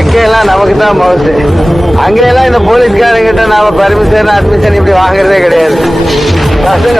எல்லாம் நமக்கு தான் மவுசு. அங்கெல்லாம் இந்த போலீஸ்காரங்கிட்ட நாம பர்மிஷன் அட்மிஷன் இப்படி வாங்குறதே கிடையாது. பசங்க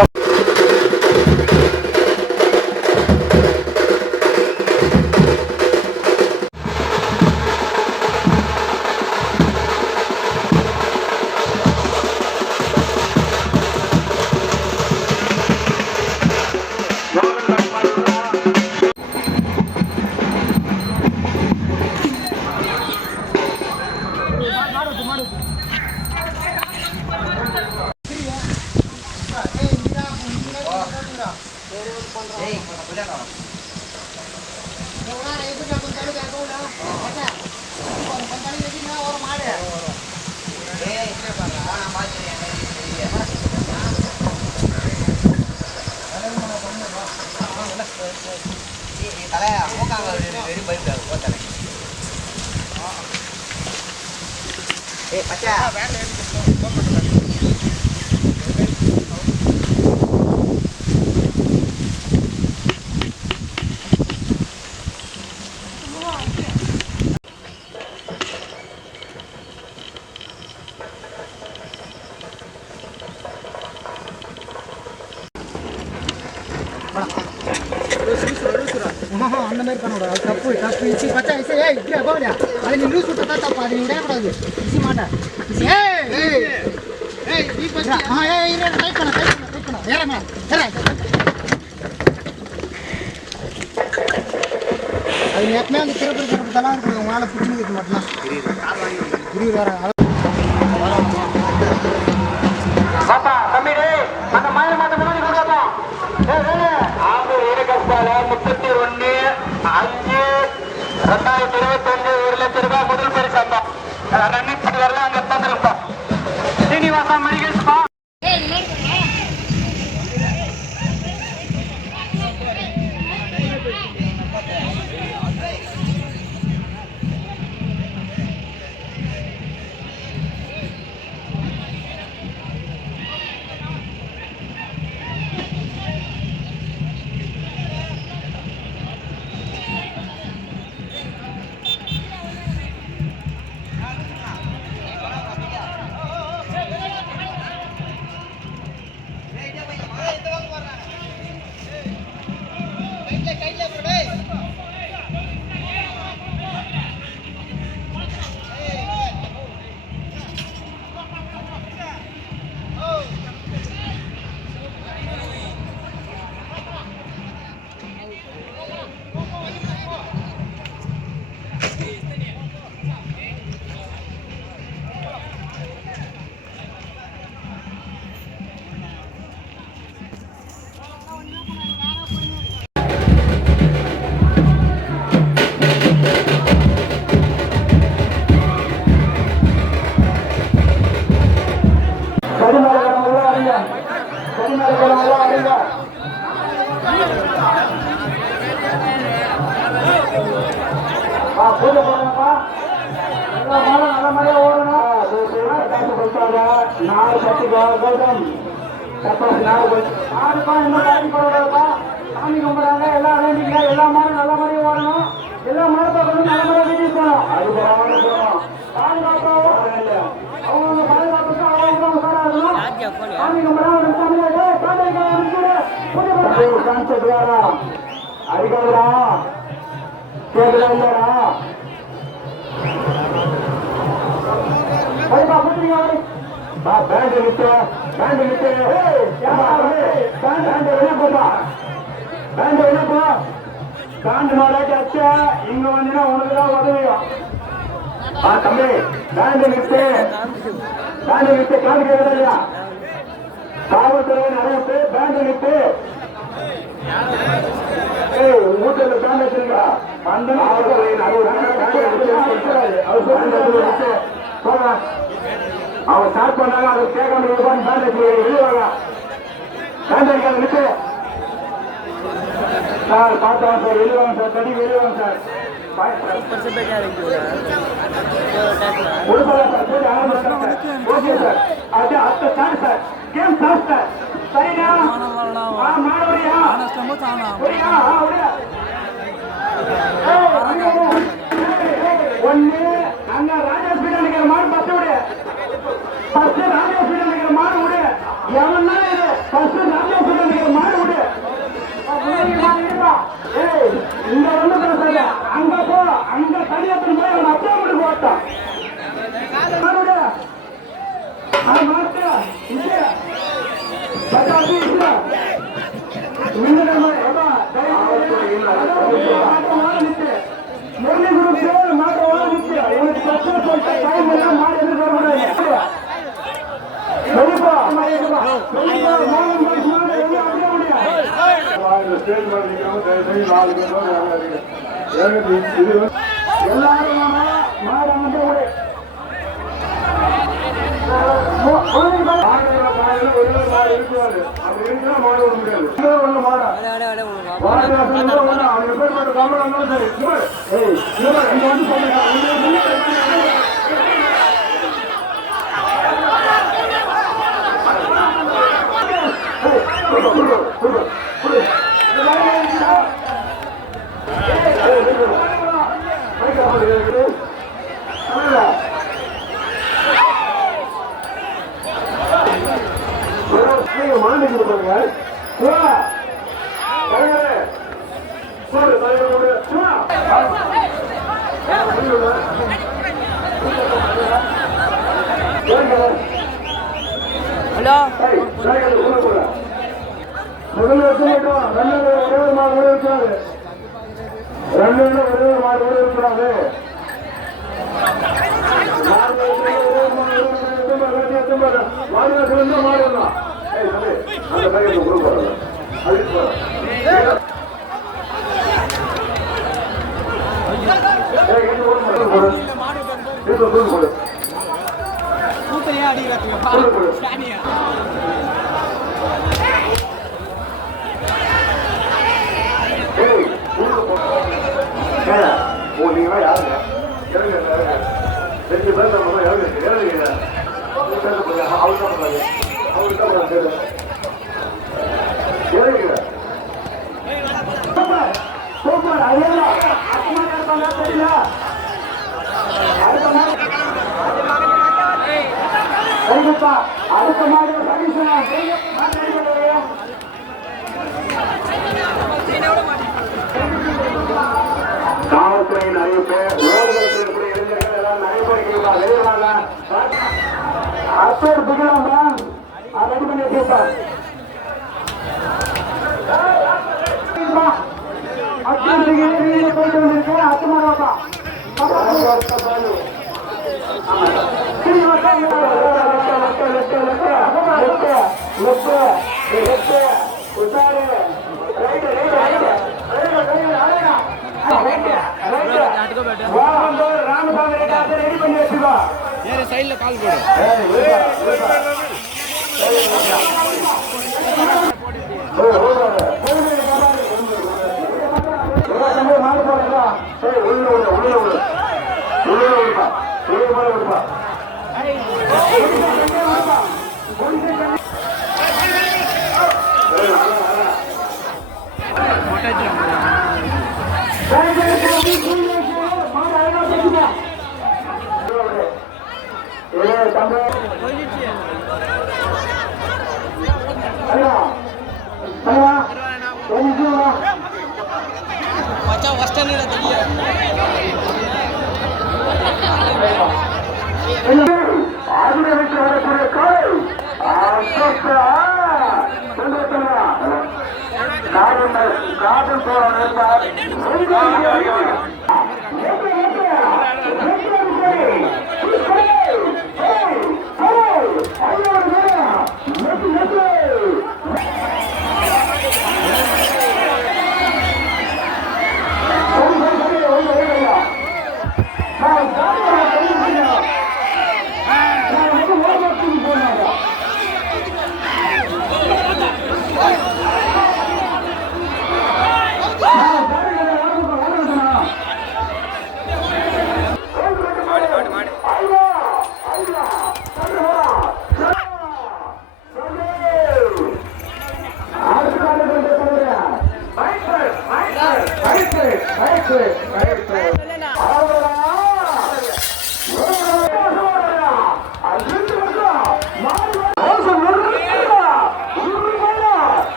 அந்த மாதிரி பண்ண கூடாது. தப்பு தப்பு இசி பச்சா இசி ஏய் இப்படி போடா. அது நீ லூஸ் விட்டா தப்பு. அது நீ விட கூடாது. இசி மாட்டா. ஏய் ஏய் ஏய் நீ பச்சா ஏய் இரு டைட் பண்ண. ஏறமா. ஏற. அது நீ எப்பமே அந்த திருப்பி தலா இருக்கு. உங்களால புடிச்சு நிக்க மாட்டலாம். புரியுது வர. பாப்பா தம்பிடே அந்த மயில மாட்ட முன்னாடி கொடுப்பா. ஏய் ஆம்பு ஏறகஸ்பால 31 5 2025 1,00,000 ரூபாய் முதல் பரிசாப்பா. ரன்னிங் பண்ணி வரல அங்க தந்துருப்பா. சீனிவாசா மணிகேஷ்பா. சாமி கும்பிடுறாங்க எல்லாம் வேண்டிங்க. எல்லா மாடும் நல்ல மாதிரியும் ஓடணும். எல்லா மாடு பார்க்கணும். நல்ல மாதிரியா வீட்டுக்கு போகணும். பாதுகாப்பாகவும் அவங்க பாதுகாப்புக்கு அவங்க உஷாரா இருக்கணும். சாமி கும்பிடுறாங்க அடிக்காதா கேட்கல இல்லடா பேண்ட் விட்டு பேண்ட் என்னப்பா பேண்ட் நாளாச்சு அச்சா இங்க வந்தீங்கன்னா உனக்குதான் உதவியும். தம்பி பேண்ட் விட்டு காது கேட்கல இல்லையா? காவல்துறை அறிவிப்பு பேண்ட் விட்டு வீட்டுல பேண்ட் வச்சிருக்கா அந்த காவல்துறையின் அவங்க ஸ்டார்ட் பண்ணாங்க. அதை கேட்காம பேண்ட் வச்சிருக்காங்க. வெளியே பேண்ட் அடிக்காத விட்டு சார் பார்த்தோம் சார். வெளிவாங்க சார். தடி வெளிவாங்க சார். Okay sir. அது அடுத்த start sir. Game start sir. சரிடா மாடவரியா ஒன்னு அங்க ராஜாஸ்பீட் நினைக்கிற மாடு பஸ் விடு ஃபர்ஸ்ட் ராஜாஸ்பீட் நினைக்கிற மாடு விடு எவன்னா இது ஃபர்ஸ்ட் ராஜாஸ்பீட் நினைக்கிற மாடு விடு இங்க வந்து பேசுறது அங்க போ அங்க தனியத்தின் போய் அவன் அப்பா முடிவு ஓட்டம் மாடு மாட்டு இது பட்டாசி முரளி குரு மாட்டை ஓடிச்சு உங்களுக்கு பிரச்சனை சொல்லிட்டு டைம் எல்லாம் மாடு எதிர்பார்க்க எல்லாரும் மாடு வந்து மாநில கொடுப்பாங்க ஹலோ முதல்ல ரெண்டு மாடு கூட இருக்கிறாரு ரெண்டு மாடு கூட இருக்கிறாரு மாடு அந்த பையன் கொடுப்பாரு நீங்க யாருங்க ரெண்டு பேர் நம்ம இறங்குங்க அடுத்த மாதிரி காவல்துறையின் அறிவிப்பு ரோடுகளுக்கு இளைஞர்கள் எல்லாம் நடைபெறுகிறீங்களா வெளியிடுவாங்க அப்பேர் பிடிக்கலாம் ரெடி பண்ணி வச்சிருப்பார் போயிட்டு வந்திருக்கேன் அத்துமாராப்பா ராமசாமி ரெடி பண்ணி வச்சுக்கோ சைட்ல கால் போடு மாடு போடுறா மச்சான் ஃபர்ஸ்ட் ஸ்டாண்டர்ட்ல தெரியல காதல்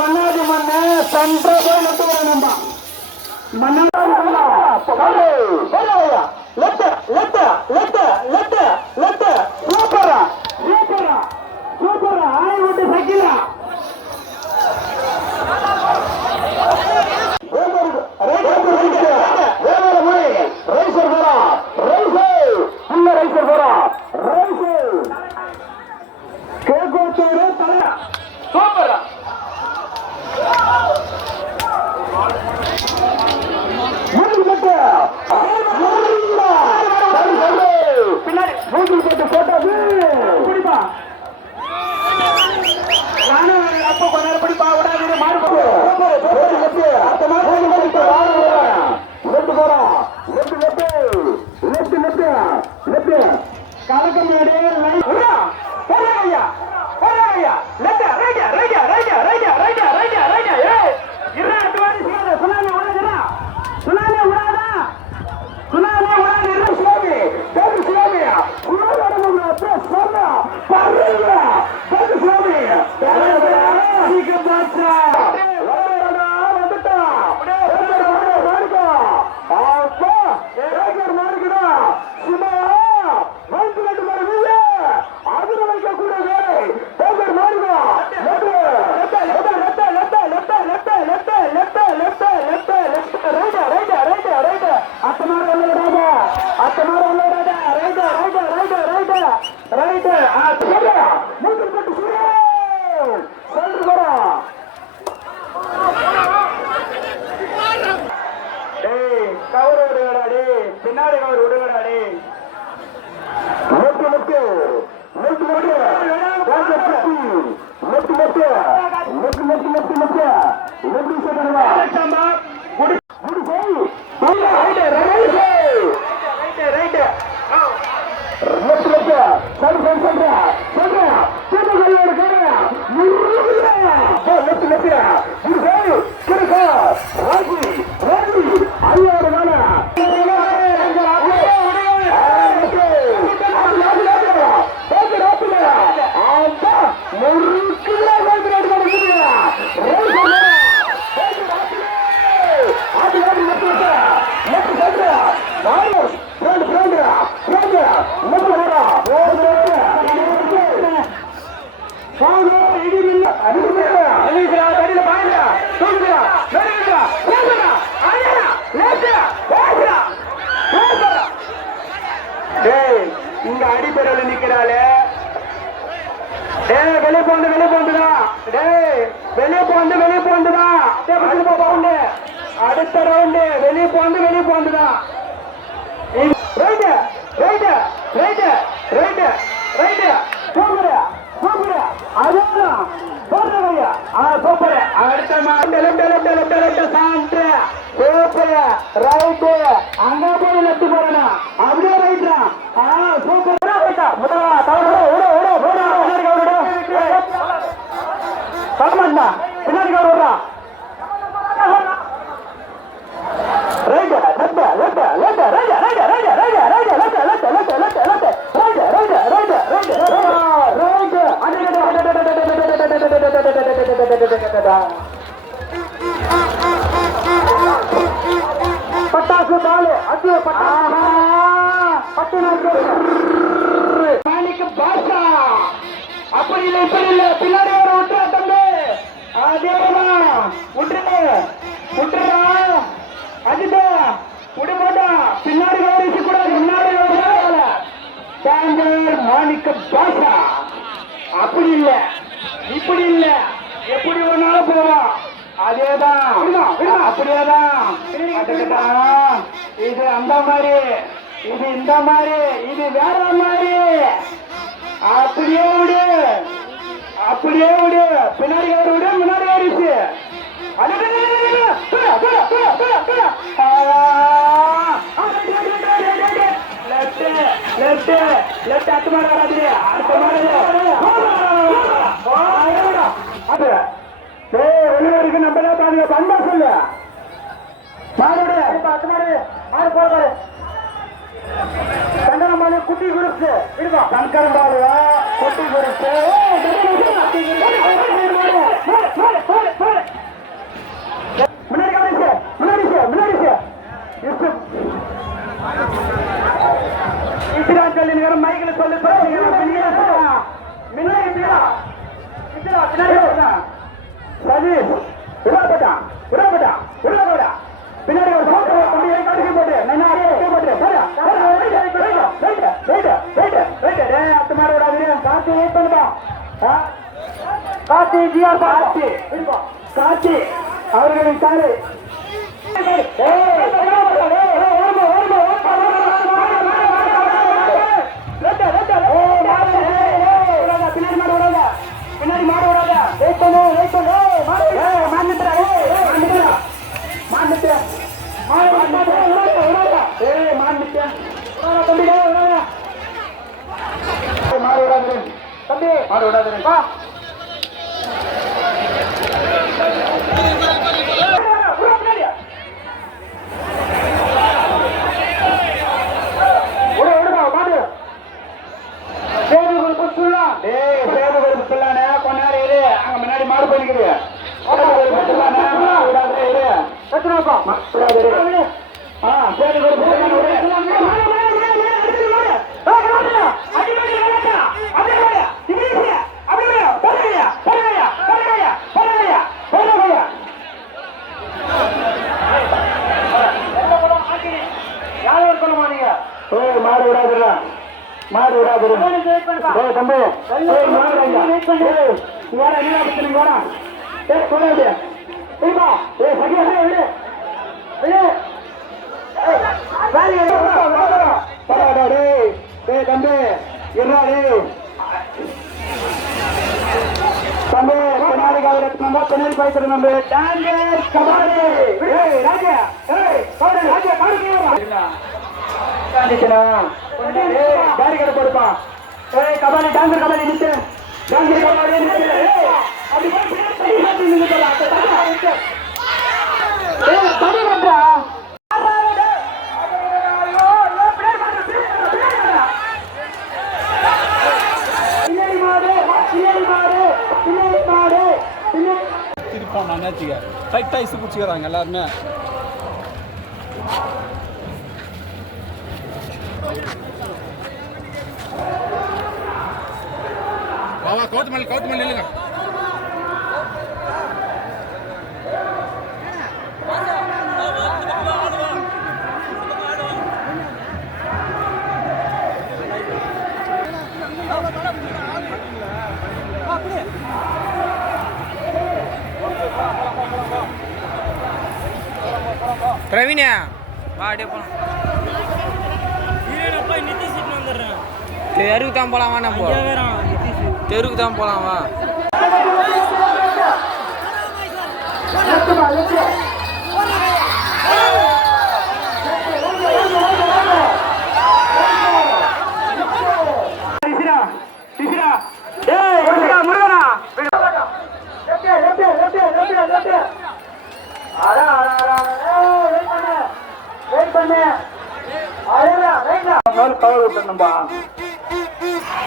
மன்னாதி மண்ணு சென்ற போய் நட்டு வரணும்பா சூப்பரா சூப்பரா சூப்பரா ஆய் விட்டு சக்கிலா சூப்பரா பின்னாடி மூங்கில் போட்டு போட்டாது குடிப்பா நானும் அப்போ கொஞ்ச நேரம் படிப்பா விடாது மாறு கலக்க கவர் விடுகடாடி பின்னாடி கவர் விடுகடாடி இங்க அடிப்படையில் நிக்கிறாளே வெளியே போந்துதான் அடுத்த ரவுண்டு வெளியே போந்துதான் அடுத்த அங்க போய் லெப்ட் போறேன் அப்படியே ரைட்டா சூப்பர் பின்னாடி விடுறா பட்டாசு பாலு அது மாணிக்க பாஷா அப்படி இல்லை இப்படி இல்லை பின்னாடி ஒரு விட்டுறா தம்பி அதேதான் விட்டுறா அதுதான் விடமாட்டா பின்னாடி வேறு கூட முன்னாடி வேறு மாணிக்க பாஷா அப்படி இல்லை இப்படி இல்லை எப்படி வேணாலும் போவோம் அதேதான் அப்படியேதான் இது அந்த மாதிரி இது இந்த மாதிரி இது வேற மாதிரி அப்படியே விடு பின்னாடி வேறு விடு முன்னாடி வேறுச்சு லெப்ட் அடுத்த மாதிரி வராது அடுத்த மாதிரி வெளியூருக்கு நம்ம தான் பாருங்க பண்பா சொல்லு மாடு அடுத்த மாடு மாடு போறாரு கண்டனமான குட்டி குருசு இருக்கா சங்கரம்பாலுவா குட்டி குருசு முன்னாடி மைக்கில் சொல்லு சதீஷ் பின்னாடி ஒரு போட்டு போட்டு அத்து மாடு விடாது காட்சி வெயிட் பண்ணுப்பா காட்சி ஜிஆர் காட்சி அவர்களின் சாரு பின்னாடி மாடு விடாத வெயிட் பண்ணு முன்னாடி மாடு பண்ணிக்கிது மாடு விடாதுடா மாடு விடாது தம்பி தம்பி தம்பி பின்னாடி காவல் எடுத்துனா பின்னாடி போய்க்கிறோம் நம்பி ராஜா ஜாரி கடை போடுப்பா கபாலி டாங்கர் கபாலி நிற்க டாங்கர் கபாலி திருப்பான் நான் நேற்றுக்க டைட்டாக இசு பிடிச்சிக்கிறாங்க எல்லாருமே बाबा कौट मल लेगा प्रवीण वाडे तेरुक தான் போலாம் வா நம்ம தெருக்கு தான் போலாம் வா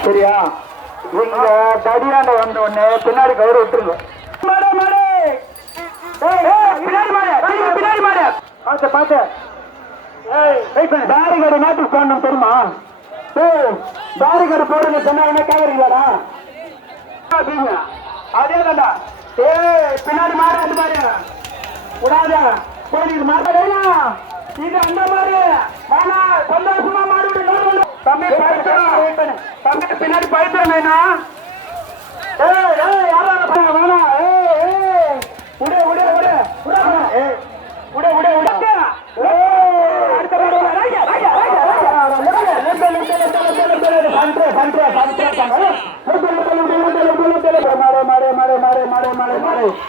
சரியா நீங்க தடியாண்ட வந்த உடனே பின்னாடி கவுரு விட்டுருங்க பின்னாடி மாடு பார்த்து பேரிகார்டு நோட்டீஸ் போடணும் தெரியுமா பேரிகார்டு போடுங்க சொன்னாங்கன்னா கேக்குறீங்களாடா அதே தாண்டா பின்னாடி மாடு வந்து பாரு விடாத போய் மாடு இது அந்த மாதிரி ஆனா சந்தோஷமா மாடு விடு தம்பி தம்பி பின்னாடி பயிற்சி வேணா வேணா விடு விடு விடு விடு விடு விடு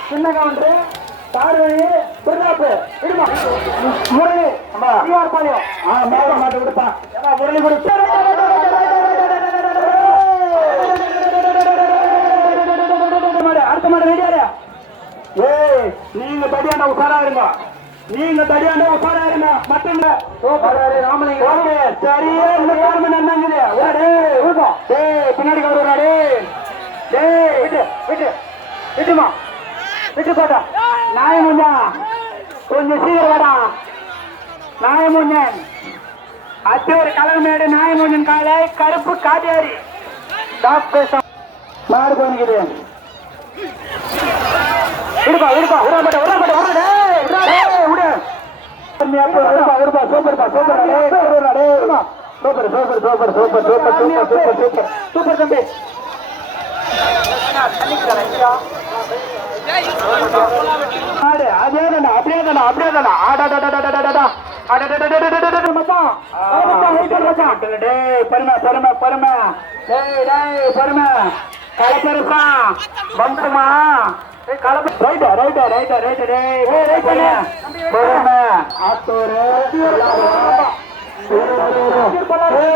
சின்ன கவுண்டரு பார்வழி பிறப்பு விடுமா முரளி பாளையம் மேல மாட்டு விடுப்பா முரளி கொடுத்து அடுத்த மாடு ரெடியாரு நீங்க தடியாண்ட உசாரா இருங்க நீங்க தடியாண்ட உசாரா இருங்க மட்டும் ராமலிங்க சரியே இந்த காரணம் என்னங்குது பின்னாடி கவுறாடே விட்டு விட்டு விட்டுமா விட்டு போட்டா நாயமுஞ்சா கொஞ்சம் சீக்கிரம் வாடா நாயமுஞ்சன் அச்சூர் கலர்மேடு நாயமுஞ்சன் காலை கருப்பு காட்டியாரி மாடு போனிக்குது விடுப்பா விடுப்பா விடப்பட்ட விடப்பட்ட விடு சூப்பர் தம்பி அப்படியே பெருமை பெருமை பெருமை பெருமை கலப்பருப்பா வம்புமா ரைட்டா ரைட்டா ரைட்டா ரைட்டா ரைட் பண்ண பெருமை ஆத்தூர்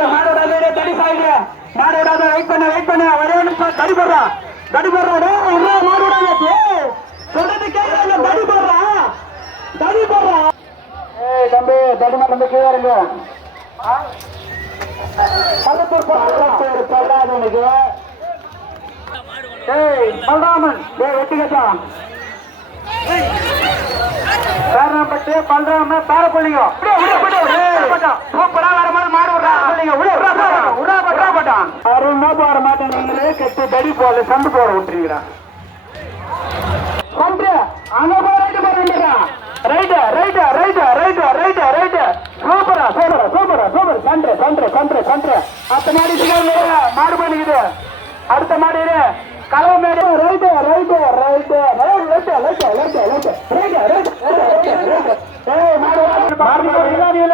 மாடோட வீடு தடி சாயிடு மாடோட வெயிட் பண்ண ஒரே நிமிஷம் தடி போடுறா மாடோட சொல்றது கேட்கல தடி போடுறா தம்பி தடிமா தம்பி கீழே இருங்க பல்லாதவனுக்கு பல்ராமன் வெட்டிக்கட்டா பேரப்பட்டு பல்ராம பேர பிள்ளைங்க சூப்பரா வர மாதிரி மாடு விடாட்டான் அருமா போற மாட்டேன் நீங்களே கெட்டு தடி போல சண்டு போற விட்டுறீங்களா அங்க போற ரைட்டு போறீங்களா ரைட்டா ரைட்டா ரைட்டா ரைட்டா ரைட்டா ரைட்டா சூப்பரா சூப்பரா சூப்பரா சூப்பர் சன்ற அத்த மாடி மாடு பண்ணிக்குது அடுத்த மாடி கலவை மேடு ரைட்டு ரைட்டு ரைட்டு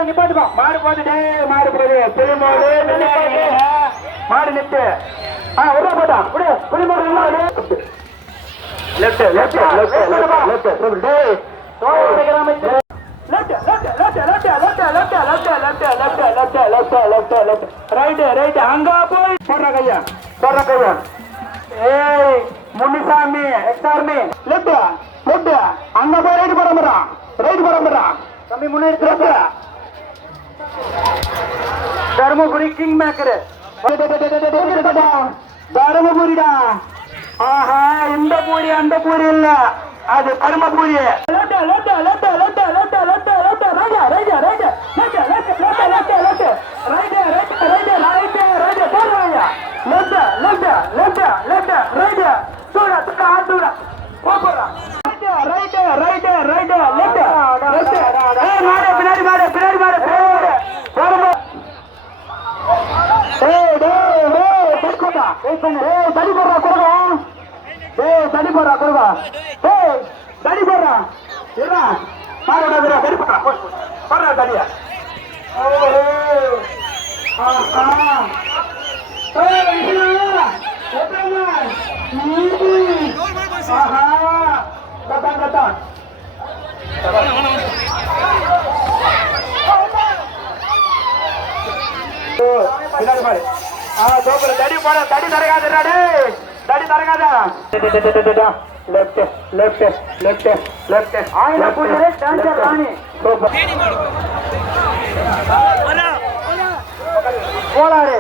நிப்பாட்டுப்பா மாடு போட்டுட்டே மாடு போகுது புலிமோடு மாடு நிட்டு உள்ள போட்டான் புலிமோடு left left left left right அங்க போய் போடுற கையா ஏய் முனிசாமி எக்ஸார்மி லெஃப்ட் அங்க போய் ரைட் போறா தம்பி முன்னேறி தருமபுரி கிங் மேக்கர் தருமபுரிடா ஆஹா இந்த பூரி அந்த பூரி இல்ல அது பருமபூரி தடி போடுறா தடியா தடி போட தடி தரகாதா லெஃப்ட் லெஃப்ட் லெஃப்ட் லெஃப்ட் ஆயில புடிரே டான்சர் ராணி கோளாறு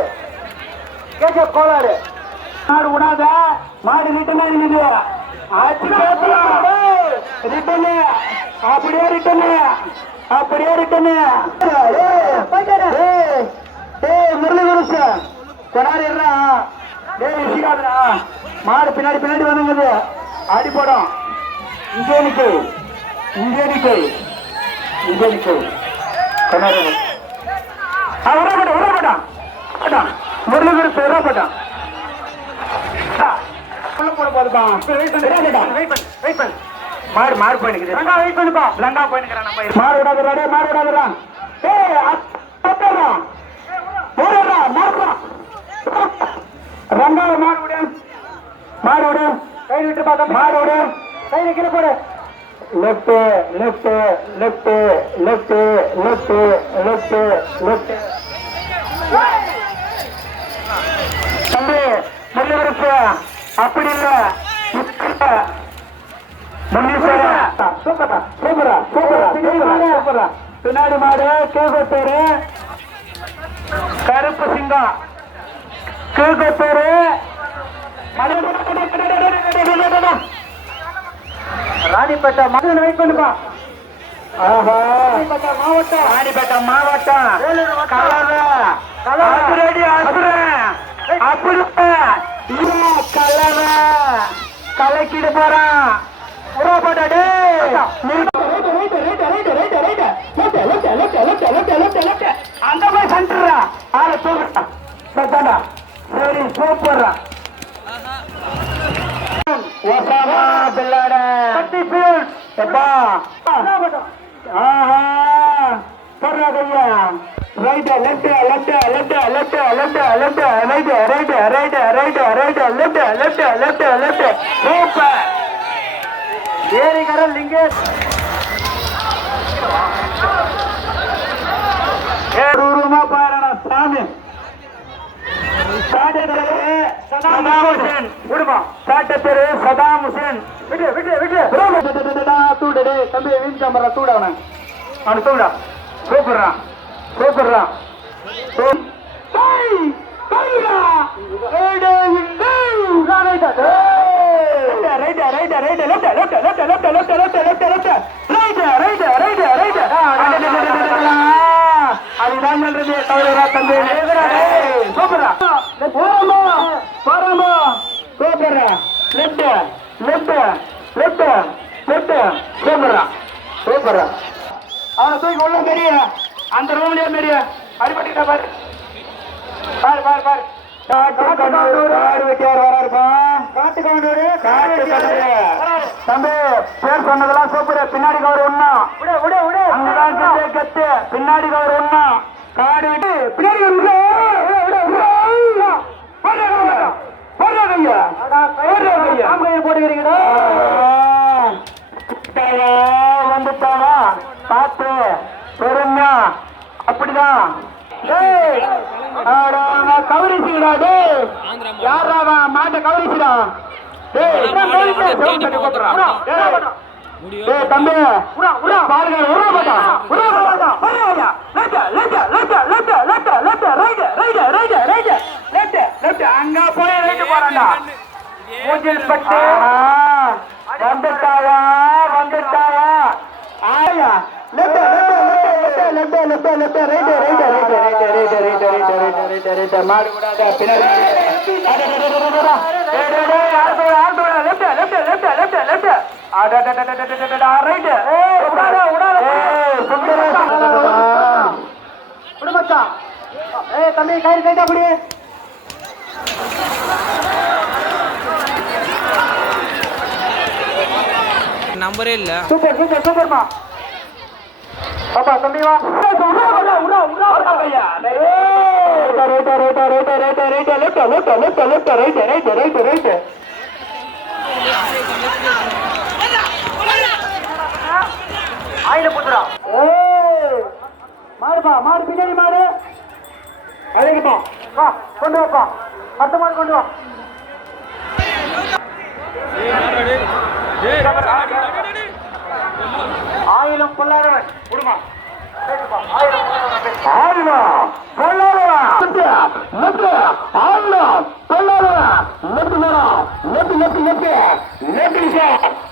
மாடு விடாத மாடு ரிட்டனா நிக்குது ஆச்சு ரிட்டனு அப்படியே ரிட்டனு முரளிகுருச கொடாரி சிக்காதுடா மாடு பின்னாடி வந்துங்குது அடி போடும் இங்கே நிக்கு கொண்டாரு உரப்பட்டான் முரளிகுருச உரப்பட்டான் மாடு போயிருக்கு லங்கா போயிருக்கிறான் மாடு விடாதுடா ரங்கா மாடு விடு கை விட்டு பார்க்க மாடு விடு கையில கீழே போடு லெஃப்ட் தம்பி முன்னேறிச்சு அப்படி இல்ல சூப்பரா பின்னாடி மாடு கேகோத்தூரு கருப்பு சிங்கம் கேகோத்தூரு ராணிப்பேட்டை மகன் வைக்கணுமா மாவட்டம் ராணிப்பேட்டை மாவட்டம் கலக்கிட்டு போறான் அந்த போய் சென்டரா ஆளை தூக்குறா சரி super right left left left left left left right right right right right left left left left super ஏரிகர லிங்கேஷ் ஏரூருமா பாருடா சாமி சதாம் ஹுசேன் விடுமா சாட்டப்பேரு சதாம் ஹுசேன் விடு விடு விடு தூடு தம்பி வீண் கேமரா தூட அவனை தூடா சூப்பர்றான் சூப்பர்றான் அவனை தூக்கி உள்ள பெரிய அந்த ரூம்லயே பெரிய அடிபட்டு பாரு பாரு பாரு பாரு தம்பி பேர் சொன்னதெல்லாம் சூப்பர் பின்னாடி கவர் ஒண்ணா கத்து பின்னாடி கவர் ஒண்ணா காடு விட்டு பின்னாடி போட்டுக்கிறீங்களா வந்துட்டானா பார்த்து பெருமையா அப்படிதான் கவரிச்சுடா டே யாரா மாட்ட கவரிச்சுடா தம்பி அங்க போய் ரைட்டு போறான்டா மூஞ்சில் பட்டு வந்துட்டாயா வந்துட்டாயா ஆயா தம்பி கயிறு கைட்டா புடி நம்பரே இல்ல சூப்பர் சூப்பர் சூப்பர்மா பாப்பா தம்பி வா உடா உடா உடா பையா ரைட் ஆயில புதுரா மாடுப்பா மாடு பின்னாடி மாடு அழகுப்பா வா கொண்டு வாப்பா அடுத்த மாடு கொண்டு வா ஆயிரம் பொல்லாதவன் விடுமா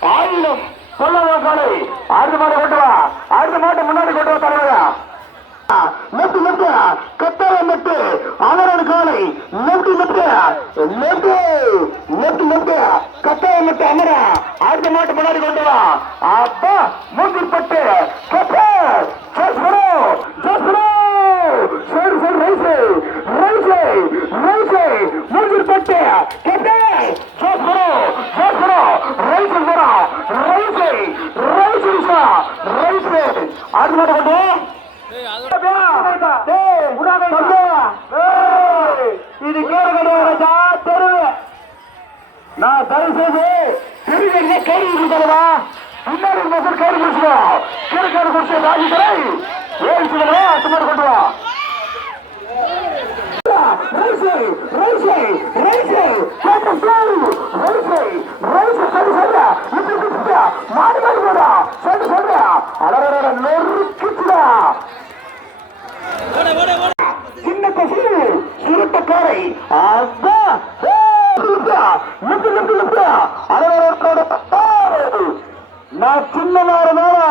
ஆயிரம் சொல்லாத காலை அடுத்த மாட்டை கொண்டு வா அடுத்த மாட்டை முன்னாடி கொண்டு வா தலைவரா நெட்டு நெட்டு கத்தால நெட்டு அவரோட காலை நெட்டு நெட்டு நெட்டு நெட்டு நெட்டு கத்தால நெட்டு அமரா அடுத்த மாட்டு முன்னாடி கொண்டு வா அப்பா மூங்கில் பட்டு கப்பா ஜஸ்பரோ ஜஸ்பரோ சரி சரி ரைசே ரைசே ரைசே மூங்கில் பட்டு கப்பா ஜஸ்பரோ ஜஸ்பரோ ரைசே வரா ரைசே ரைசே ரைசே அடுத்த மாட்டு கொண்டு இது கேரகடா தெரு நான் தயவு செய்து திருவிழா கேள்வி கொடுத்தவா முன்னாடி கேள்வி குடிச்சிடும் கீழே குடிச்சு ராஜிதுரை ஏழு சொல்லுவா அத்து மாதிரி கொண்டு வா மாடு மாடு போடா சொல்லு சொல்ற அலற நொறுக்குச்சுடா சின்ன கொசு சுருட்டக்காரை நான் சின்ன நேரமாடா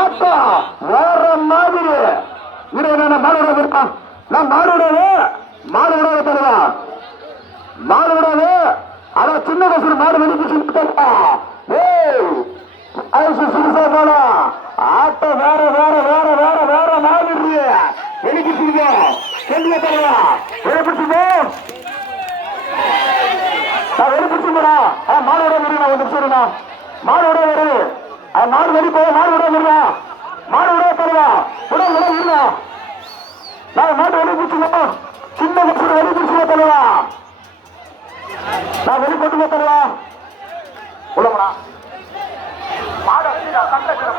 ஆட்டம் வேற மாதிரி நான் மாடு விடாது நான் மாடு விடாது தருவா மாடு விடாது அதான் சின்ன வயசுல மாடு வெளிப்பிச்சு ஆட்டம் வேற வேற வேற வேற வேற மாதிரி வெளிப்பிச்சுங்க செல்ல தருவா வெளிப்பிச்சுங்க நான் வெளிப்பிச்சுங்கடா மாடு விட முடியும் ஒரு நிமிஷம்டா மாடு விட வருது மாடு வெளி போய் மாடு விட முடியா மாடு விட தருவா விட இருந்தா நான் மாட்டு வெளி பிடிச்சுங்க சின்ன வயசுல வெளி பிடிச்சுங்க தருவா நான் வெளி போட்டுங்க தருவா உள்ளவனா மாடு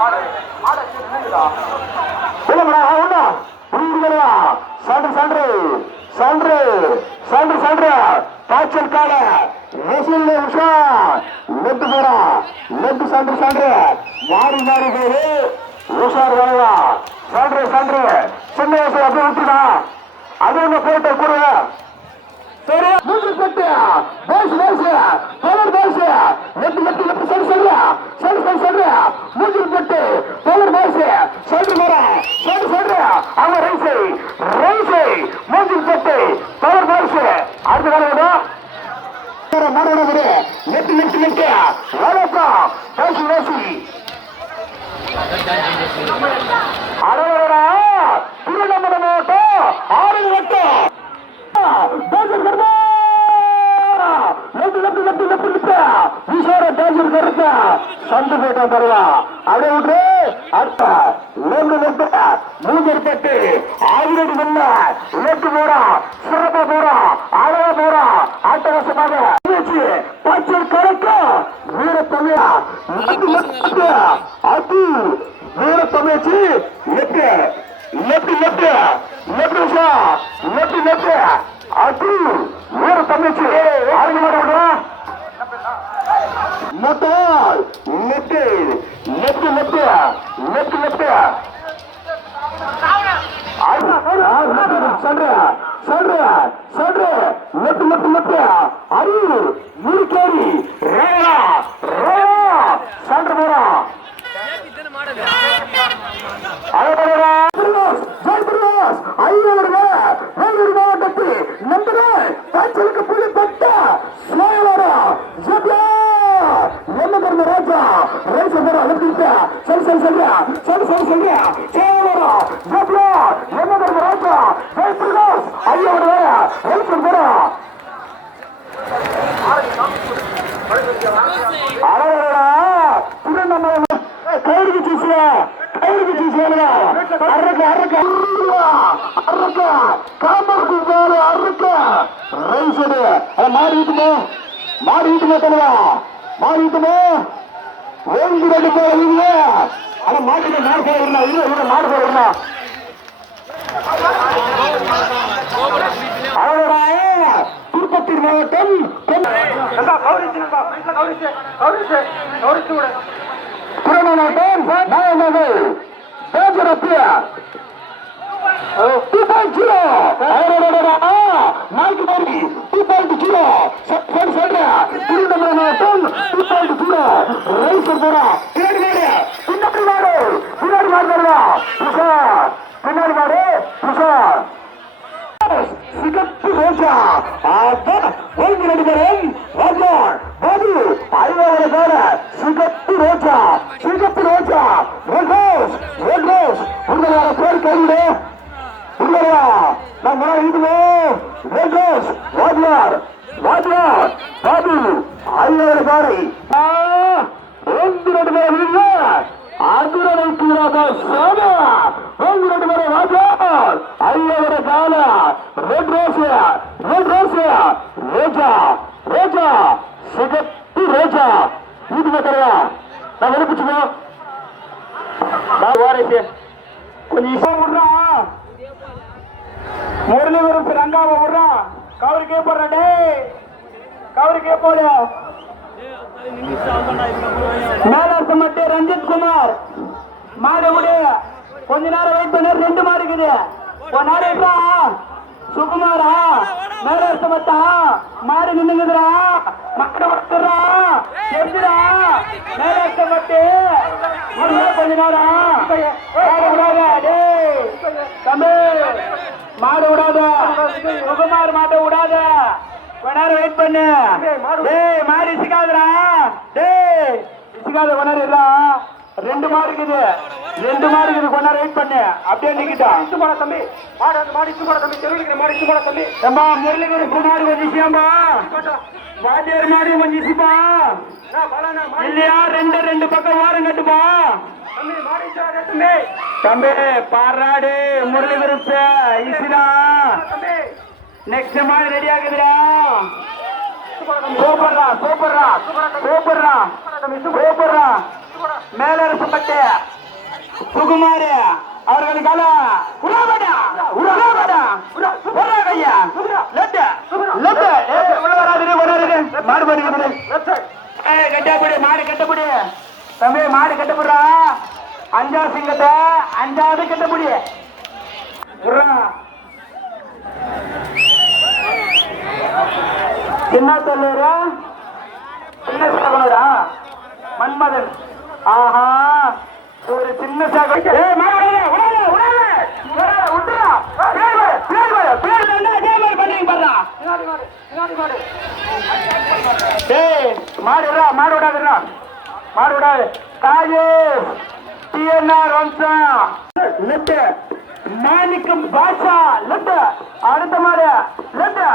மாடு மாடு உள்ளவனா உண்டா புரியுதுங்களா சான்று சான்று சான்று சான்று சான்று காய்ச்சல் கால ரசூல் உஷா லெட்டு போறா லெட்டு சான்று சான்று மாறி மாறி போது உஷார் வரவா சான்று சான்று சின்ன வயசு அப்படியே விட்டுனா அது என்ன போயிட்ட கூட சரி மூன்று பெட்டு பேசு பேசு பவர் பேசு லெட்டு லெட்டு லெட்டு சரி சரியா சரி சரி சரியா மூன்று பெட்டு பவர் பேசு சொல்லு போற சொல்லு சொல்ற அவன் ரைசை ரைசை மூன்று பெட்டு பவர் பேசு அடுத்த வேலை மாறோட விடு லெட்டு லெட்டு லெட்டு வணக்கம் பேசு பேசு அடவரா திருநம்பரம் மாவட்டம் 6 வட்டம் சந்து போட்டா தருவா அதை விட்டு அடுத்த மூஞ்சல் பட்டு 1000 அடி வெள்ள லெட்டு போறா சிறப்பா போறா அழகா போறா ஆட்டவசமாக பச்சல் கரைக்க வீர தமிழா அது வீர தமிழ்ச்சி லெட்டு லெட்டு லெட்டு லெட்டு லெட்டு லெட்டு அது வீர தமிழ்ச்சி ஆறு மாட்டோம் மொத்தம் லெட்டு லெட்டு லெட்டு லெட்டு லெட்டு சொல்ற சொல்ற சொல்ற லெட்டு லெட்டு லெட்டு அரு முருகேரி ரேவா ரேவா சொல்ற போறா மாவட்டத்தில் புலி பட்ட ராஜா சரி சரி சொல்றியா சரி சரி சொல்றியா ராஜா ஐயோட கயிறுக்கு சீசியா கயிறுக்கு சீசியா அரக்க அரக்க அரக்க காமருக்கு பேரு அரக்க ரைசடு மாறிட்டுமே மாறிட்டுமே தருவா மாறிட்டுமே ஓங்கி ரெண்டு பேர் இல்லையே ஆனா மாட்டுக்கு மாடு பேர் இருந்தா இல்ல மாடு பேர் இருந்தா திருப்பத்தூர் மாவட்டம் திருமணம் நாயகர்கள் பேஜரப்பிய 2.0 நாய்க்கு மாறி 2.0 சொல்ற திருநெல்வேலி மாவட்டம் 2.0 ரைசர் போறா பின்னாடி மாடு பின்னாடி மாடு வருவா பின்னாடி மாடு சிகப்பு ரோஜா ரெண்டு பேரும் பாபு ஐவர பேர சிகப்பு ரோஜா உங்களோட பேர் கைவிடு இல்லையா நான் இதுவே ரெகோஸ் வாட்லார் பாபு ஐவர பேரை ரெண்டு பேர் இல்லை அதிரனை கூறாத சாமா ரெண்டு பேரை ராஜா ஐயவர கால ரெட் ரோஜா சிகப்பு ரோஜா இதுவே தரையா நான் வெளிப்பிச்சுக்கோ கொஞ்சம் இசை விடுறா முரளிவரம் ரங்காவை விடுறா கவருக்கே போடுறா டே கவருக்கே போடு மேலாச மட்டும் ரஞ்சித் குமார் மாடு விடு கொஞ்ச நேரம் வெயிட் பண்ண 2 மாடு இருக்குது ஒரு நேரம் சுகுமாரா மேலத்தா மாடு நின்னுங்குதுரா மக்கள் வளர்த்துறா எப்படிடா மேலத்தமட்டு கொஞ்ச நேரம் விடாத தம்பி மாடு விடாத சுகுமார் மாட்டை விடாத கொஞ்ச நேரம் வெயிட் பண்ணு டேய் மாடு இசிக்காதடா டேய் இசிக்காத கொஞ்ச நேரம் இல்ல ரெண்டு மாடு இருக்குது கொஞ்ச நேரம் வெயிட் பண்ணு அப்படியே நிக்கிட்டா இசுமாடா தம்பி மாடு இசுமாடா தம்பி தெருவுல மாடு இசுமாடா தம்பி ஏம்பா முரளிக்கு மாடு கொஞ்சம் இசியாம்பா வாத்தியார் மாடு கொஞ்சம் இசிப்பா இல்லையா ரெண்டு பக்கம் வாரம் கட்டுப்பா தம்பி பாராடு முரளி விருப்ப இசிடா நெக்ஸ்ட் மாடு ரெடி ஆகுதுடா சூப்பர்ரா மேலரசப்பட்டு சுகுமார் அவர்களுக்கால மாடு கட்டப்படி தம்பி மாடு கட்டப்படுறா அஞ்சாவது சிங்கத்தை அஞ்சாவது கட்டப்படி சின்ன தொல்லூரா சின்ன சாகனூரா மன்மதன் ஆஹா ஒரு சின்ன மாடு விடாது காஜு டிஎன்ஆர் வம்சம் லெட்டு மாணிக்கம் பாஷா லெட்டு அடுத்த மாடு லெட்டு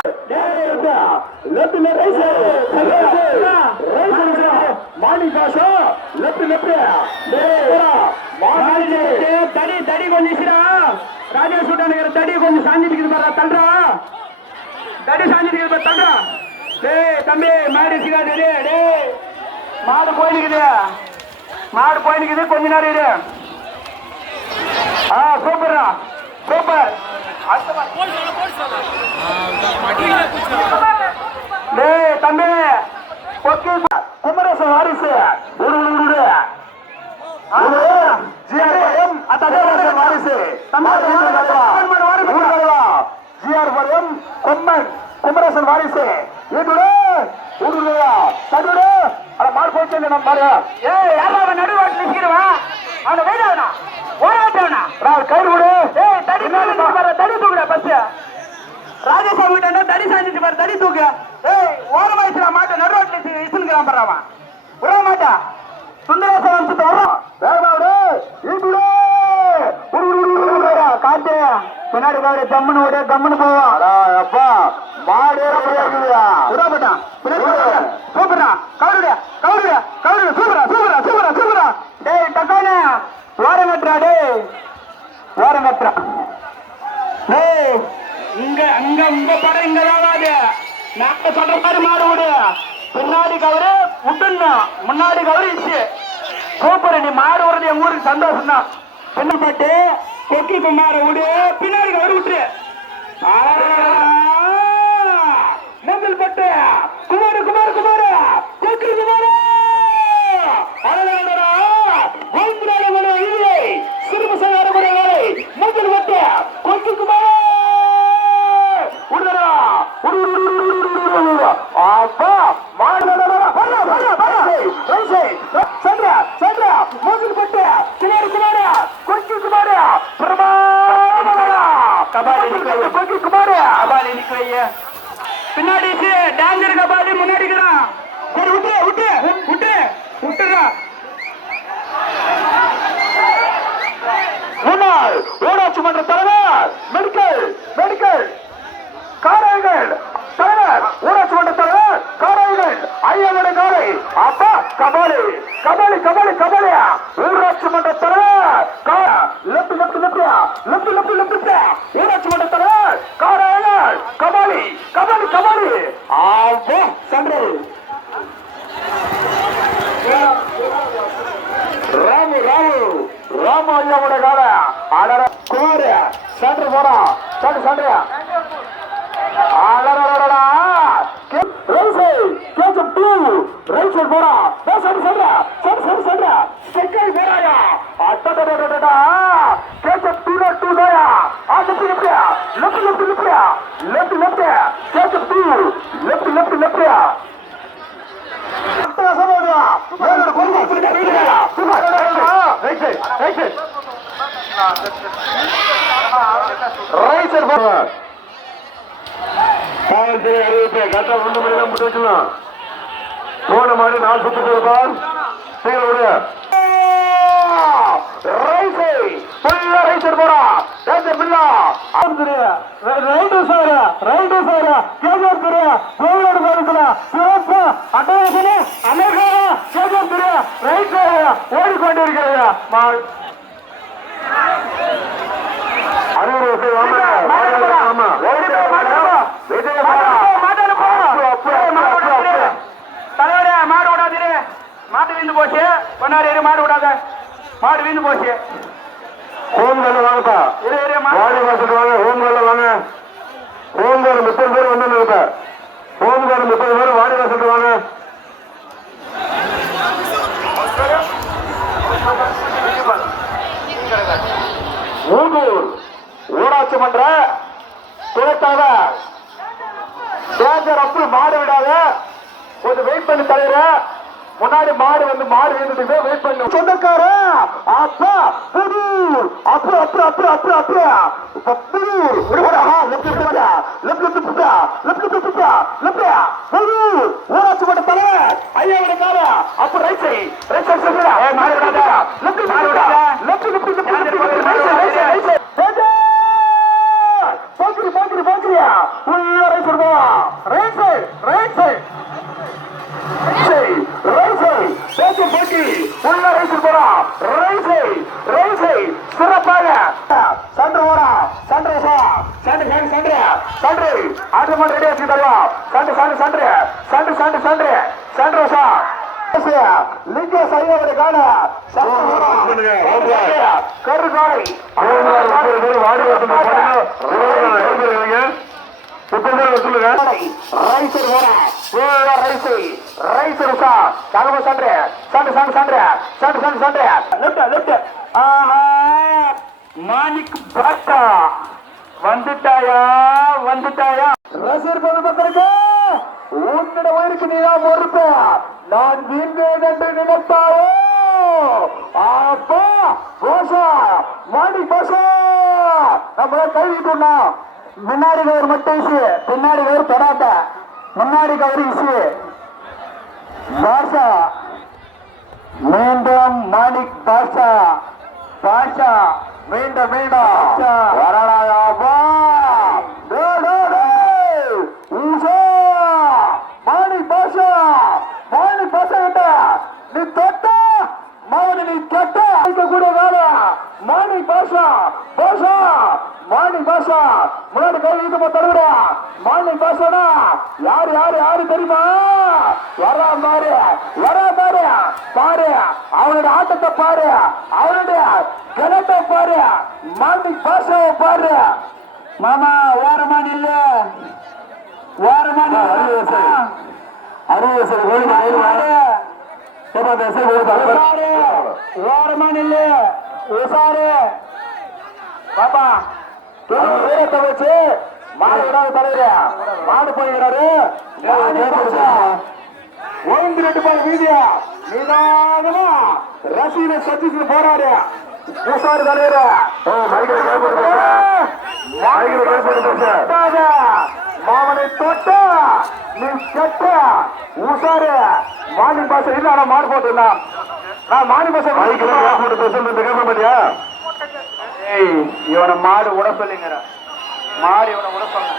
மாணி பாஷா லெட்டு தடி கொஞ்சம் ராஜா சூட்டானுங்கிற தடி கொஞ்சம் சாஞ்சிட்டு பாரு தள்ளுறா தடி சாஞ்சிட்டு தள்ளுறா டேய் தம்பி மாடு சிக்காது டேய் மாடு போயினுக்குது கொஞ்ச நேரம் இரு சூப்பர்ரா சூப்பர் டேய் தம்பி குமரேசன் வாரிசு குமரேசன் வாரிசு மாடு போயிட்டு நம்ம பாரு யாரும் நடுவாட்டில் நிற்கிறவா அவனை வெயிடாவனா ஓடாட்டவனா கயிறு விடு தடி தூக்குற பஸ் ராஜசாமி கிட்ட தடி சாஞ்சிட்டு பாரு தடி தூக்கு ஓரமாயிடுச்சு மாட்டை நடுவாட்டில் இசுங்கிறான் பாருவான் விட மாட்டா சுந்தரேச வம்சத்தை வரும் காட்டு பின்னாடி காடு கம்முன்னு விட கம்முன்னு போவோம் அப்பா மாடு விடாப்பட்டான் சூப்பரா கவுருடா சூப்பரா டேய் டக்கானே ஓரம் கட்டுறா டேய் இங்க உங்க படம் இங்கதான் நாங்க சொல்ற மாதிரி மாடு விடு பின்னாடி கவரு விட்டுணும் முன்னாடி கவரு இச்சு சூப்பர் நீ மாடு விடுறது எங்க ஊருக்கு சந்தோஷம் தான் பின்னப்பட்டு கொக்கி குமார விடு பின்னாடி கவரு விட்டுரு நம்பல் பட்டு குமார கொக்கி குமார சிறுபசங்கார முதல் பட்டு கொக்கி குமார பின்னாடி டேஞ்சர் கபாலி முன்னாடி விட்டுறா முன்னாள் ஊராட்சி மன்ற தலைவர் மெடிக்கல் காரைகள் தலைவர் ஊராட்சி மன்ற தலைவர் காரைகள் ஐயவட காரை அப்பா கபாலி ஊராட்சி மன்ற தலைவர் ஊராட்சி மன்ற தலைவர் காரைகள் கபாலி ஆவோ சண்டை ராமு ஐயாவோட கால அடர குமார் சண்டை போறான் சண்டை அடரடா ரைசல் போறா சண்டை செக்கை போறாயா அடடடடடா கேச்சப் 202 தாயா லெஃப்ட் ரைசர் போடுவார் அறிவிப்பு கரெக்டா 1 மணி தான் முட்டு வச்சுக்கலாம் போன மாதிரி 4 சுத்து போடுவார் சீக்கிரம் விடு ரைசர் போடா ரைடு சார் கேஜர் திரு கோவிலோடு போயிருக்கலாம் சிறப்பு அட்டவாசனே அநேகா கேஜர் திரு ரைட் ஓடிக்கொண்டிருக்கிறது தலைவரே மாடு விடாதீரு மாடு வீந்து போச்சு பொன்னாரு மாடு விடாத மாடு வீந்து போச்சு ஹோம்கார்ல வாங்கப்பா வாடி வாசல் வாங்க ஹோம்கார்ல வாங்க ஹோம்கார்டு 30 பேர் வந்து இருக்க ஹோம்கார்டு 30 பேர் வாடி வாசல் வாங்க ஊங்கூர் ஊராட்சி மன்ற துணைக்காக சேகர் அப்படி மாடு விடாத கொஞ்சம் வெயிட் பண்ணி தலைவர முன்னாடி மாடு வந்து மாடு வீந்துட்டு வெயிட் பண்ணி சொந்தக்கார அப்பா புதூர் அப்பா அப்பா அப்பா அப்பா அப்பா புதூர் ஊராட்சி மன்ற தலைவர் ஐயாவோட கால அப்ப ரைட் சைடு மாடு விடாத லெப்ட் மாடு விடாத லெப்ட் பாக்குறியா உள்ள ரைட் சைடு ரைட் சைடு சிறப்பாக சண்டை ஓடா சண்டை சண்டை சண்டை சண்டை ஆட்டு மாடு ரெடி ஆச்சு தருவோம் சண்டை சண்டை சண்டை சண்டை சண்டை சண்டை சண்டை லிங்க சையோட கால கரு காலை வாடி சொல்லுங்க ரைசர் ஓட ரைசர் உஷா கலவ சண்டை சண்டை சண்டை சண்டை சண்டை சண்டை சண்டை லெஃப்ட் லெஃப்ட் மாணிக் பாட்டா வந்துட்டாயா ரசிகர் பொதுமக்களுக்கு உன்னிட உயிருக்கு நீதான் பொறுப்பு நான் வீழ்வேன் என்று நினைத்தாயோ அப்பா போஷா மாணிக் போஷா நம்மள கழுவிட்டோம்னா முன்னாடி கவர் மட்டும் இசு பின்னாடி கவர் தொடாத முன்னாடி கவர் இசு பாஷா மீண்டும் மாணிக் பாஷா மீண்டும் வரலாமா மாணிக் பாஷா கிட்ட நீ தொட்ட மகனை நீ தொட்ட கூடிய வேலை மாணிக் பாஷா முன்னாடி கை வீட்டு தருவிட மாணிக் பாஷானா யாரு தெரியுமா வரா பாரு அவனுடைய ஆட்டத்தை பாரு அவனுடைய கணத்தை பாரு மாணிக் பாஷாவை பாரு மாமா ஓரமா நில்லு பாப்பா வீரத்தை வச்சு மாடு விடாத தலைவர் மாடு போகிறாரு ஓய்ந்து 2 பால் வீதியா நீதானமா ரசிகனை சத்திச்சு போராடு உசாரு தலைவர் மாமனை தொட்ட நீ கெட்ட உசாரு மாணிக் பாஷா இல்ல ஆனா மாடு போட்டுருந்தான் நான் மாணிக் பாஷா கேட்க மாட்டியா இவனை மாடு விட சொல்லுங்க மாடு இவனை விட சொல்ல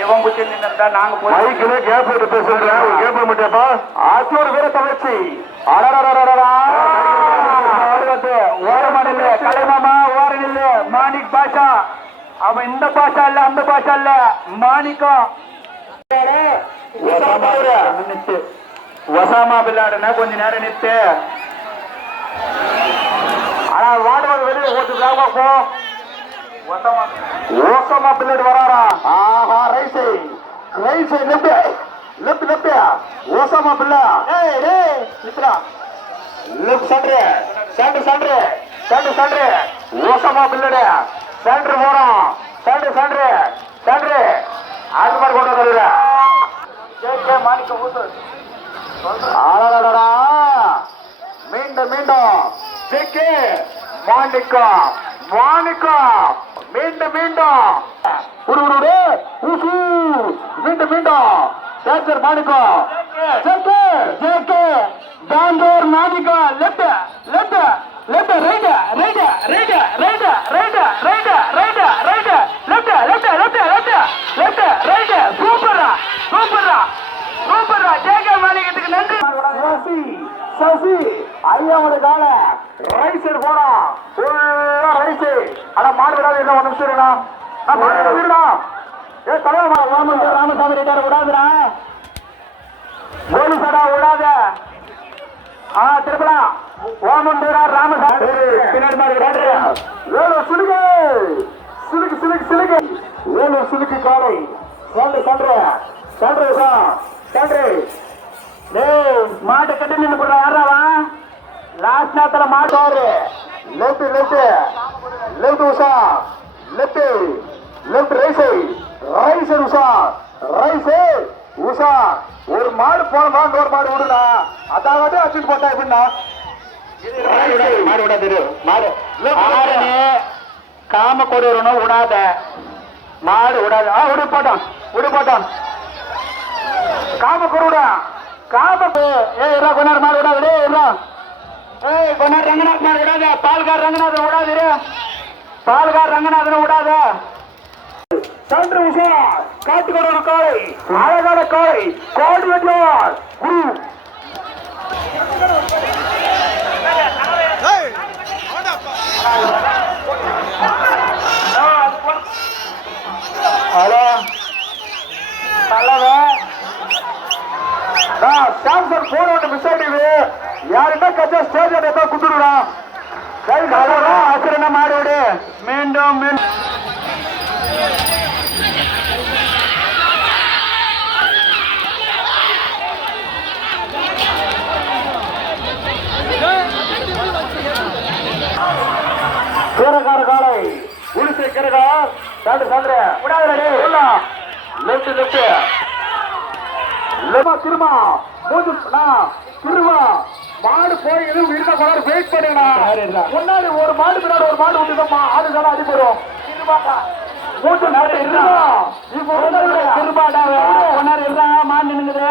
இவன் புத்தி நின்றா நாங்க போய் கேப் போட்டு பேசுறேன் கேட்க மாட்டியாப்பா ஆச்சோரு பேரை தமிழ்ச்சி ஓரமான இல்ல கலைமாமா ஓரம் இல்ல மாணிக் பாஷா அவன் இந்த பாஷா இல்ல அந்த பாஷா இல்ல மாணிக்கம் ஒசாமா பிள்ளாடுனா கொஞ்ச நேரம் நிறுத்து ஆனா வாடுவது வெளியே ஓட்டுக்காக போ ஓசமா பிள்ளைடு வராரா ஆஹா ரைட் லெப்ட் ஓசமா பிள்ளை லெப்ட் சென்டர் ஓசமா பிள்ளைடு சென்டர் போறோம் சென்டர் ஆறு மாதிரி கொண்டு வருகிற மாணிக்க ஊசு மீண்டும் மாணிக்கம் மாணிக்கம் மீண்டும் மீண்டும் உருவுரு ஊசு மீண்டும் மீண்டும் சேச்சர் Manikkam JK Bangalore Manikkam left left left right right right right right right right right left left left left left right சூப்பரா சூப்பரா சூப்பரா ஜேகே மாணிக்கத்துக்கு நன்றி சசி ஐயாவோட கால ரைட் சைடு போனா ரைட் சைடு ஆனா மாடு விடாது என்ன ஒரு நிமிஷம் இருடா நான் மாடு விடுடா ஏ தலைவர் ராமசாமி ரெட்டார விடாதுடா கோலி சடா விடாத திருப்பலா ஓமந்தூரா ராமசாமி பின்னாடி மாடு விடாது வேலூர் சுலுக்கு சுலுக்கு சுலுக்கு சுலுக்கு வேலூர் சுலுக்கு காலை சண்டை சண்டை சண்டை சண்டை மாட்டை கட்டி நின்று போடுற யாராவா லாஸ்ட் நேரத்துல மாட்டாரு left left left Usha left left rice rice Usha rice Usha ஒரு மாடு போனமா இன்னொரு மாடு விடுனா அதாவது அச்சுட்டு போட்டா எப்படின்னா மாடு விடாது மாடு காம கொடு விடாத மாடு விடாது விடு போட்டான் விடு போட்டான் காம கொடு காபத்து கொண்டாடு மாடு விடாது கொண்டாடு ரங்கநாத் மாடு விடாத பால்கார் ரங்கநாதன் விடாது பால்கார் ரங்கநாதன் விடாத சன்று விஷயம் காட்டுக்கோட காலை அழகான காலை கோடி வெட்டியார் குரு ஹலோ நல்லவன் சாம்சங் போன் ஒன்று மிஸ் ஆயிடுது யாருன்னா கச்சா ஸ்டேஜ் ஏதோ குடுறா ஆசிரியர் மாடு மீண்டும் கீரகார காலை உளிசை கீரகார் சாண்டு சாண்டு விடாதே லெஃப்ட் லெஃப்ட் திருமா திருமா மாடு போய் எதுவும் இருந்த போறாரு வெயிட் பண்ணுங்கண்ணா முன்னாடி ஒரு மாடு பின்னாடி ஒரு மாடு விட்டுதோம்மா ஆடு தானே அடிப்படும் மாடு நின்னுக்குது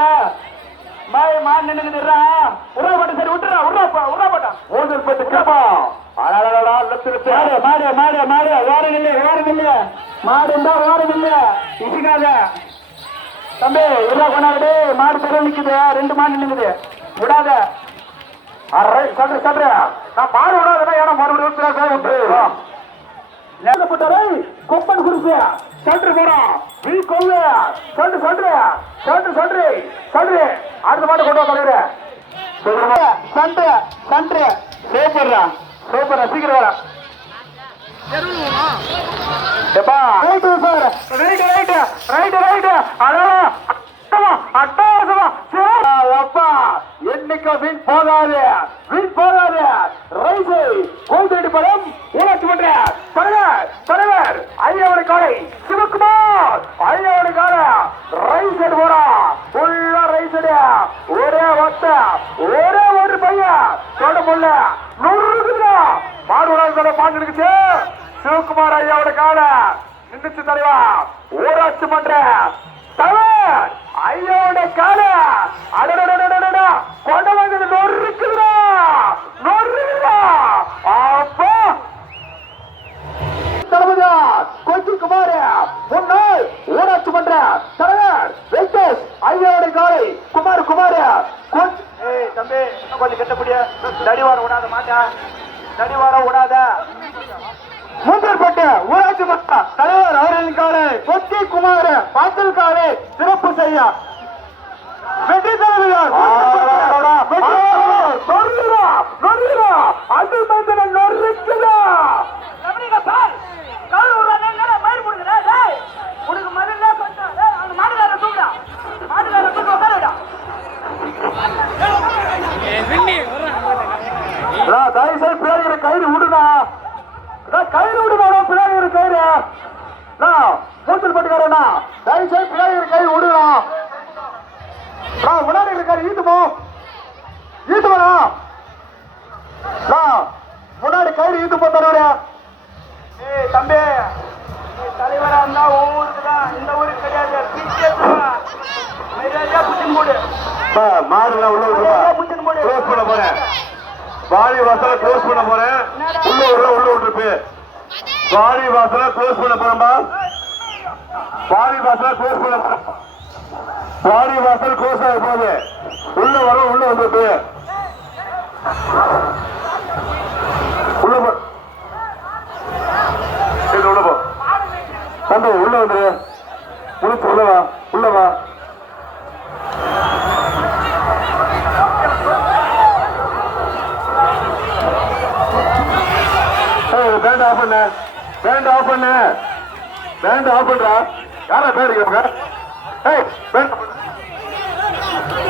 மாடு நின்னுக்குது உருவா பாட்டு சரி விட்டுறா உருவா பாட்டா ஊஞ்சல் போட்டு கேப்பா மாடு மாடு மாடு ஓரம் இல்லை ஓரம் இல்லை மாடு இருந்தா ஓரம் இல்லை இசிக்காத தம்பி இல்ல கொண்டாடு மாடு பெரிய நிக்குது ரெண்டு மாடு நிக்குது விடாத சொல்ற சொல்ற நான் மாடு விடாத ஏன்னா மறுபடியும் கொப்பன் குருசு சன்று போறான் வீ கொல்லு சொல்லு சொல்ற சொல்ற சொல்ற சொல்ற அடுத்த மாட்டு கொண்டு வர சன்று சன்று சூப்பர்ரா சூப்பர்ரா சீக்கிரம் வர என்னைக்கு வீண் போகாது வீண் போகாது ரைசு கோல்தேடி படம் ஊராட்சி மன்ற தலைவர் தலைவர் ஐயாவோட காலை சிவகுமார் ஐயாவோட காலை ரைஸ் போறா உள்ள ரைஸ் ஒரே ஒத்த ஒரே ஒரு பையன் சொல்ல முடியல நூறு மாடு உணவு பாட்டு இருக்குது சிவகுமார் ஐயாவோட கால நின்றுச்சு தலைவா ஊராட்சி மன்ற தலைவர் ஐயாவோட கால அடடடடடடா கொண்டு வந்தது நொறுக்குதுடா நொறுக்குதுடா அப்பா தளபதியா கொச்சி குமார் முன்னாள் ஊராட்சி மன்ற தலைவர் வெங்கடேஷ் ஐயாவோட காலை குமார் குமார் தம்பி கொஞ்சம் கட்டக்கூடிய தடிவாரம் விடாத மாட்டா தடிவாரம் விடாத மூன்றப்பட்ட ஊராட்சி மன்ற தலைவர் அவர்களின் காலை கொச்சி குமார் பாத்தல் காலை சிறப்பு செய்ய வெற்றி தலைவர் அது மந்திர நொறுக்குதா தயவுசெய்து பிள்ளைகிற கயிறு விடுனா கயிறு விடுனா பிள்ளைகிற கயிறு மூச்சல் பட்டுக்காரண்ணா தயவுசெய்து பிள்ளைகிற கயிறு விடுனா முன்னாடி இருக்காரு ஈட்டுமோ ஈட்டுவா முன்னாடி கயிறு ஈட்டு போட்டா மாடுலாம் உள்ள விட்டுருப்பா. க்ளோஸ் பண்ண போறேன். வாடி வாசல க்ளோஸ் பண்ண போறேன். உள்ள விட்டுருப்பு. வாடி வாசல க்ளோஸ் பண்ண போறேன்பா. வாடி வாசல க்ளோஸ் பண்ண போறேன். வாடி வாசல் க்ளோஸ் ஆக போகுது. உள்ள வரும், உள்ள வந்துருக்கு. உள்ள போ. உள்ள போ. தம்பி உள்ள வந்துரு. முடிச்சு உள்ள வா, உள்ள வா. பேண்ட் ஆஃப் பண்ணு, பேண்ட் ஆஃப் பண்ணு, பேண்ட் ஆஃப் பண்றா. யாரா பேண்ட் கேட்க? ஏய் பேண்ட்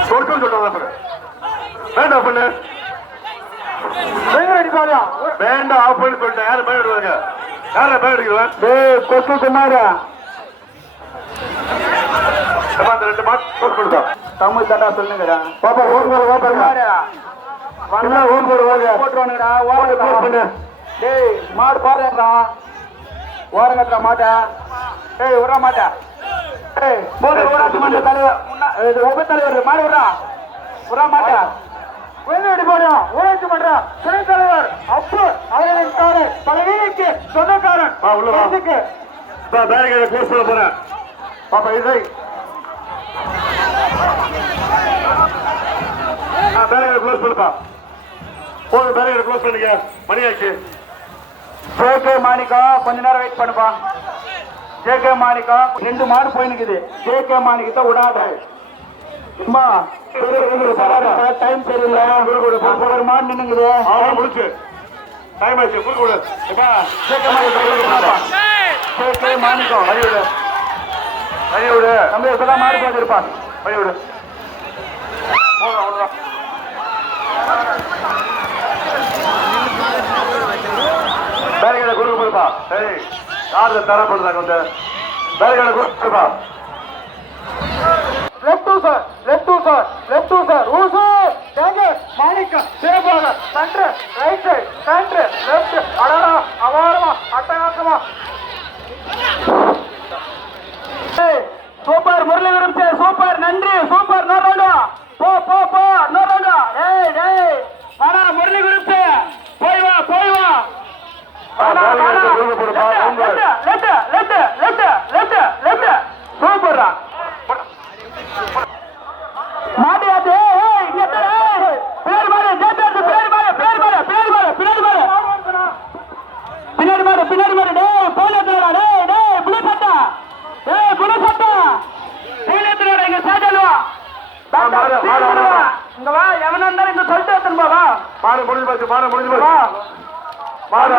சொல்லுவாங்க. பேண்ட் ஆஃப் பண்ணு, பேண்ட் ஆஃப் பண்ணி சொல்லிட்டேன். யாரும் பேண்ட் எடுவாங்க? யாரா பேண்ட் அடிக்கிறவன்? டேய் கொக்கு குமாரா, அந்த 2 மாட்டு கொடுத்தா தமிழ் தாண்டா சொல்லுங்கடா. பாப்பா ஓன் போடு, ஓன் போடு, வாங்க போட்டுருவானுங்கடா. க்ளோஸ் பண்ணு. டேய் மாடு பாருடா, ஓரம் கட்டுற மாட்டா. டேய் விட மாட்டா. டேய் போது ஊராட்சி மன்ற தலைவர் உப தலைவர் மாடு விட மாட்டா. வெளிநாடு போறோம். ஊராட்சி மன்ற துணை தலைவர் அப்பு அவர்களின் காரை பல வீதிக்கு சொந்தக்காரன். உள்ள வா. பேரிகேட க்ளோஸ் பண்ண போறேன். பாப்பா இதை பேரிகேட க்ளோஸ் பண்ணுப்பா. போதும், பேரிகேட க்ளோஸ் பண்ணுங்க. மணி ஆச்சு. ஜேகே மாணிக்கம் கொஞ்ச நேரம் வெயிட் பண்ணுப்பா. ஜேகே மாணிக்கம் 2 மாடு போயினுக்குது. ஜேகே மாணிக்கத்தை விடாத. அம்மா டைம் சரியில்லை. ஒரு மாடு நின்னுங்குது. முடிச்சு டைம் ஆச்சு. புது ஜேகே மாணிக்கம் ஜேகே மாணிக்கம் வழிவிடு, வழிவிடு. நம்ம இப்பதான் மாடு பார்த்துருப்பா. வழிவிடு. பேரிகேட கொடுக்க போடுப்பா. சரி யாரு தர போடுறாங்க வந்து பேரிகேட கொடுப்பா. Left sir, left sir, left sir. ஊசர் தேங்க மாணிக்கம் சிறப்பாக centre right side centre left. அடடா அபாரமா அட்டகாசமா. சூப்பர் முரளிதரன் சார், சூப்பர் நன்றி, சூப்பர். நோ ரவுண்டா போ போ போ, நோ ரவுண்டா. டேய் டேய் வாடா முரளிதரன் சார், போய் வா போய் வா. வாடா வாடா. Left left left left left. சூப்பர்ரா மாட்டியாச்சு. ஏய் இங்க எத்தனை பேர் மாடு ஜெயிச்சு பேர் மாடு பேர் மாடு பேர் மாடு பின்னாடி மாடு பின்னாடி மாடு பின்னாடி மாடு. டேய் போலீஸ்லடா. டேய் டேய் புலி சட்டா. டேய் புலி சட்டா போலீஸ்லடா. இங்க சேடல்வா இங்க வா. எவனா இருந்தாலும் இங்க சொல்லிட்டு எடுத்துன்னு வா. மாடு முடிஞ்சு போச்சு, மாடு முடிஞ்சு போச்சு. மாடு